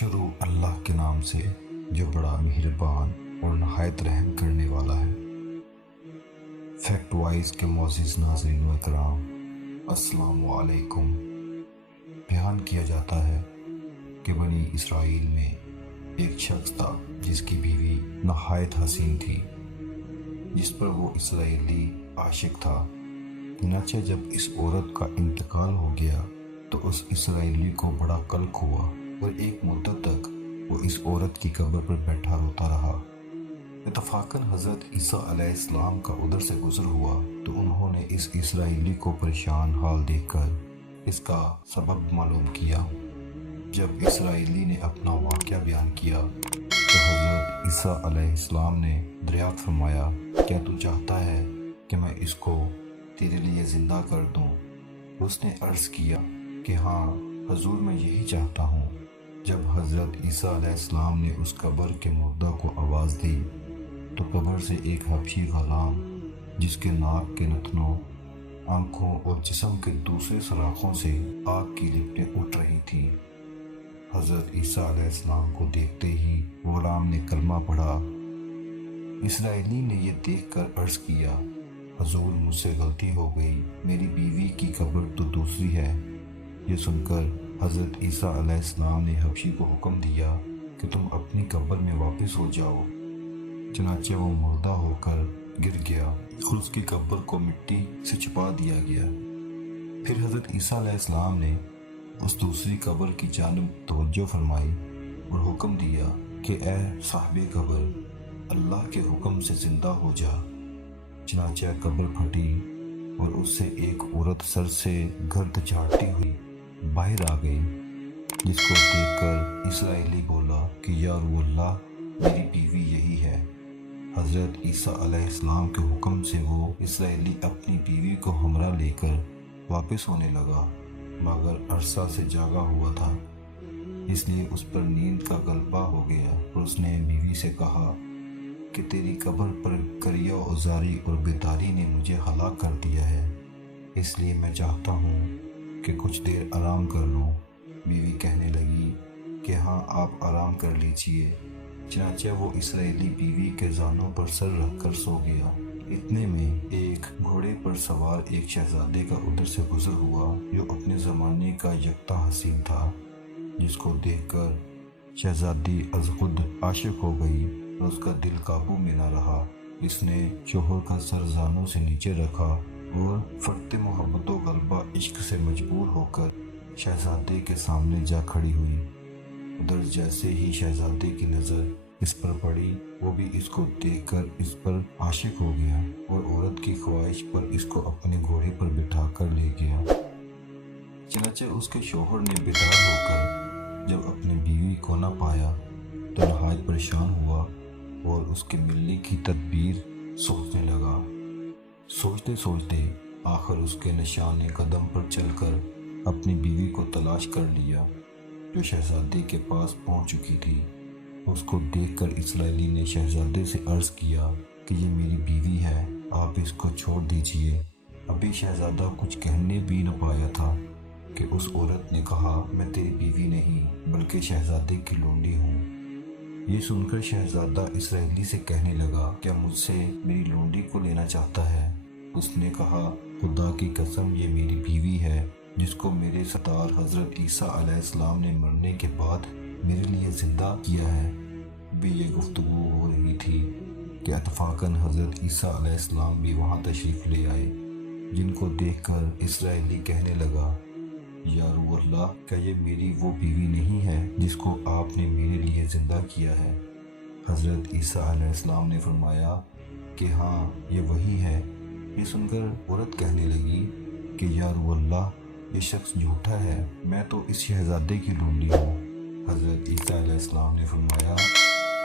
شروع اللہ کے نام سے جو بڑا مہربان اور نہایت رحم کرنے والا ہے۔ فیکٹ وائز کے معزز ناظرین و احترام، السلام علیکم۔ بیان کیا جاتا ہے کہ بنی اسرائیل میں ایک شخص تھا جس کی بیوی نہایت حسین تھی، جس پر وہ اسرائیلی عاشق تھا۔ چنانچہ جب اس عورت کا انتقال ہو گیا تو اس اسرائیلی کو بڑا قلق ہوا اور ایک مدت تک وہ اس عورت کی قبر پر بیٹھا روتا رہا۔ اتفاقاً حضرت عیسیٰ علیہ السلام کا ادھر سے گزر ہوا تو انہوں نے اس اسرائیلی کو پریشان حال دیکھ کر اس کا سبب معلوم کیا۔ جب اسرائیلی نے اپنا واقعہ بیان کیا تو حضرت عیسیٰ علیہ السلام نے دریافت فرمایا، کیا تو چاہتا ہے کہ میں اس کو تیرے لیے زندہ کر دوں؟ اس نے عرض کیا کہ ہاں حضور، میں یہی چاہتا ہوں۔ جب حضرت عیسیٰ علیہ السلام نے اس قبر کے مردہ کو آواز دی تو قبر سے ایک حبشی غلام، جس کے ناک کے نتنوں، آنکھوں اور جسم کے دوسرے سوراخوں سے آگ کی لپٹیں اٹھ رہی تھیں، حضرت عیسیٰ علیہ السلام کو دیکھتے ہی غلام نے کلمہ پڑھا۔ اسرائیلی نے یہ دیکھ کر عرض کیا، حضور مجھ سے غلطی ہو گئی، میری بیوی کی قبر تو دوسری ہے۔ یہ سن کر حضرت عیسیٰ علیہ السلام نے حبشی کو حکم دیا کہ تم اپنی قبر میں واپس ہو جاؤ۔ چنانچہ وہ مردہ ہو کر گر گیا اور اس کی قبر کو مٹی سے چھپا دیا گیا۔ پھر حضرت عیسیٰ علیہ السلام نے اس دوسری قبر کی جانب توجہ فرمائی اور حکم دیا کہ اے صاحب قبر، اللہ کے حکم سے زندہ ہو جا۔ چنانچہ قبر پھٹی اور اس سے ایک عورت سر سے گرد جھاڑتی ہوئی باہر آ گئی، جس کو دیکھ کر اسرائیلی بولا کہ یا روح اللہ، میری بیوی یہی ہے۔ حضرت عیسیٰ علیہ السلام کے حکم سے وہ اسرائیلی اپنی بیوی کو ہمراہ لے کر واپس ہونے لگا، مگر عرصہ سے جاگا ہوا تھا، اس لیے اس پر نیند کا غلبہ ہو گیا اور اس نے بیوی سے کہا کہ تیری قبر پر کریا اوزاری اور بیداری نے مجھے ہلاک کر دیا ہے، اس لیے میں چاہتا ہوں کہ کچھ دیر آرام کر لوں۔ بیوی کہنے لگی کہ ہاں، آپ آرام کر لیجئے۔ چنانچہ وہ اسرائیلی بیوی کے زانوں پر سر رکھ کر سو گیا۔ اتنے میں ایک گھوڑے پر سوار ایک شہزادے کا ادھر سے گزر ہوا جو اپنے زمانے کا یکتا حسین تھا، جس کو دیکھ کر شہزادی از خود عاشق ہو گئی اور اس کا دل قابو میں نہ رہا۔ اس نے شوہر کا سر زانوں سے نیچے رکھا اور فرط محبت و غلبہ عشق سے مجبور ہو کر شہزادے کے سامنے جا کھڑی ہوئی۔ ادھر جیسے ہی شہزادے کی نظر اس پر پڑی، وہ بھی اس کو دیکھ کر اس پر عاشق ہو گیا اور عورت کی خواہش پر اس کو اپنے گھوڑے پر بٹھا کر لے گیا۔ چنانچہ اس کے شوہر نے بیدار ہو کر جب اپنی بیوی کو نہ پایا تو نہایت پریشان ہوا اور اس کے ملنے کی تدبیر سوچنے لگا۔ سوچتے سوچتے آخر اس کے نشان قدم پر چل کر اپنی بیوی کو تلاش کر لیا، جو شہزادے کے پاس پہنچ چکی تھی۔ اس کو دیکھ کر اسرائیلی نے شہزادے سے عرض کیا کہ یہ میری بیوی ہے، آپ اس کو چھوڑ دیجئے۔ ابھی شہزادہ کچھ کہنے بھی نہ پایا تھا کہ اس عورت نے کہا، میں تیری بیوی نہیں بلکہ شہزادے کی لونڈی ہوں۔ یہ سن کر شہزادہ اسرائیلی سے کہنے لگا، کیا مجھ سے میری لونڈی کو لینا چاہتا ہے؟ اس نے کہا، خدا کی قسم، یہ میری بیوی ہے جس کو میرے سردار حضرت عیسیٰ علیہ السلام نے مرنے کے بعد میرے لیے زندہ کیا ہے۔ بھی یہ گفتگو ہو رہی تھی کہ اتفاقاً حضرت عیسیٰ علیہ السلام بھی وہاں تشریف لے آئے، جن کو دیکھ کر اسرائیلی کہنے لگا، یا روح اللہ، کیا یہ میری وہ بیوی نہیں ہے جس کو آپ نے میرے لیے زندہ کیا ہے؟ حضرت عیسیٰ علیہ السلام نے فرمایا کہ ہاں، یہ وہی ہے۔ یہ سن کر عورت کہنے لگی کہ یا روح اللہ، یہ شخص جھوٹا ہے، میں تو اس شہزادے کی لونڈی ہوں۔ حضرت عیسیٰ علیہ السلام نے فرمایا،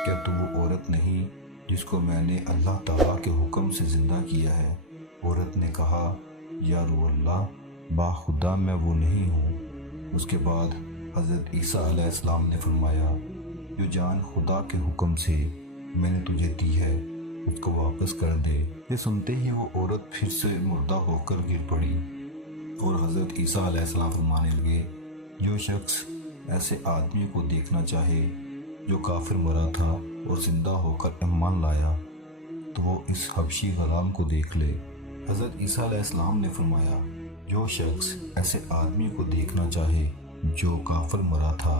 کیا تو وہ عورت نہیں جس کو میں نے اللہ تعالیٰ کے حکم سے زندہ کیا ہے؟ عورت نے کہا، یا روح اللہ، باخدا میں وہ نہیں ہوں۔ اس کے بعد حضرت عیسیٰ علیہ السلام نے فرمایا، جو جان خدا کے حکم سے میں نے تجھے دی ہے اس کو واپس کر دے۔ یہ سنتے ہی وہ عورت پھر سے مردہ ہو کر گر پڑی اور حضرت عیسیٰ علیہ السلام فرمانے لگے، جو شخص ایسے آدمی کو دیکھنا چاہے جو کافر مرا تھا اور زندہ ہو کر ایمان لایا تو وہ اس حبشی غلام کو دیکھ لے۔ حضرت عیسیٰ علیہ السلام نے فرمایا، جو شخص ایسے آدمی کو دیکھنا چاہے جو کافر مرا تھا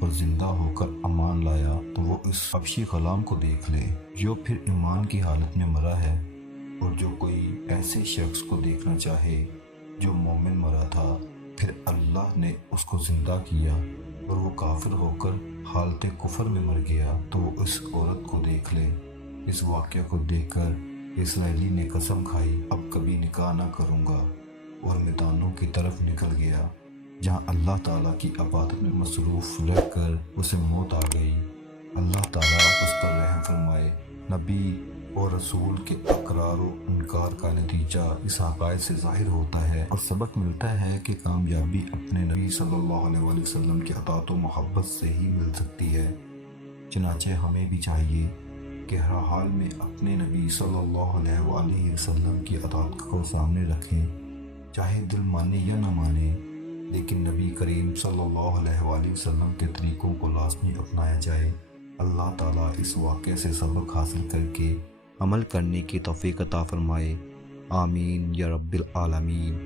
اور زندہ ہو کر ایمان لایا تو وہ اس حبشی غلام کو دیکھ لے جو پھر ایمان کی حالت میں مرا ہے، اور جو کوئی ایسے شخص کو دیکھنا چاہے جو مومن مرا تھا پھر اللہ نے اس کو زندہ کیا اور وہ کافر ہو کر حالت کفر میں مر گیا تو وہ اس عورت کو دیکھ لے۔ اس واقعہ کو دیکھ کر اسرائیلی نے قسم کھائی، اب کبھی نکاح نہ کروں گا، اور میدانوں کی طرف نکل گیا جہاں اللہ تعالیٰ کی عبادت میں مصروف رہ کر اسے موت آ گئی۔ اللہ تعالیٰ اس پر رحم فرمائے۔ نبی اور رسول کے اقرار و انکار کا نتیجہ اس عقائد سے ظاہر ہوتا ہے اور سبق ملتا ہے کہ کامیابی اپنے نبی صلی اللہ علیہ وآلہ وسلم کی اطاعت و محبت سے ہی مل سکتی ہے۔ چنانچہ ہمیں بھی چاہیے کہ ہر حال میں اپنے نبی صلی اللہ علیہ وآلہ وسلم کی اطاعت کو سامنے رکھیں، چاہے دل مانے یا نہ مانے، لیکن نبی کریم صلی اللہ علیہ وآلہ وسلم کے طریقوں کو لازمی اپنایا جائے۔ اللہ تعالیٰ اس واقعے سے سبق حاصل کر کے عمل کرنے کی توفیق عطا فرمائے۔ آمین یا رب العالمین۔